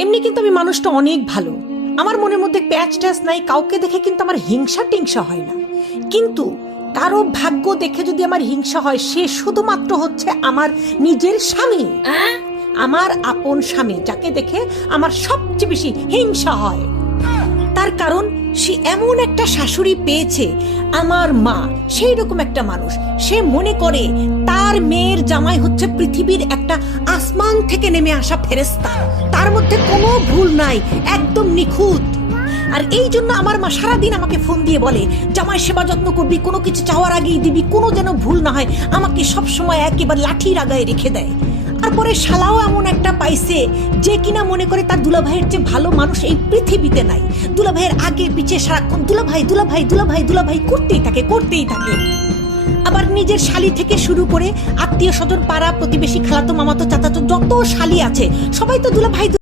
এমনি কিন্তু আমি মানুষটা অনেক ভালো, আমার মনের মধ্যে প্যাচ ট্যাচ নাই, কাউকে দেখে কিন্তু আমার হিংসা টিংসা হয় না। কিন্তু কারো ভাগ্য দেখে যদি আমার হিংসা হয়, সে শুধুমাত্র হচ্ছে আমার নিজের স্বামী, আমার আপন স্বামী, যাকে দেখে আমার সবচেয়ে বেশি হিংসা হয়। তার কারণ সে এমন একটা শাশুড়ি পেয়েছে, আমার মা সেই রকম একটা মানুষ। সে মনে করে তার মেয়ের জামাই হচ্ছে পৃথিবীর একটা আসমান থেকে নেমে আসা ফেরেশতা, তার মধ্যে কোনো ভুল নাই, একদম নিখুঁত। আর এই জন্য আমার মা সারাদিন আমাকে ফোন দিয়ে বলে, জামাই সেবা যত্ন করবি, কোনো কিছু চাওয়ার আগেই দিবি, কোনো যেন ভুল না হয়। আমাকে সবসময় একেবারে লাঠির আগায় রেখে দেয়। তারপরে শালাও এমন একটা পাইছে যে কিনা মনে করে তার দুলাভাইয়ের চেয়ে ভালো মানুষ এই পৃথিবীতে নাই। দুলাভাইয়ের আগে পিছে সারাক্ষণ দুলাভাই দুলাভাই দুলাভাই দুলাভাই করতেই থাকে। আবার নিজের শালি থেকে শুরু করে আত্মীয় স্বজন, পাড়া প্রতিবেশী, খালাতো মামাতো চাচাতো যত শালি আছে সবাই তো দুলাভাই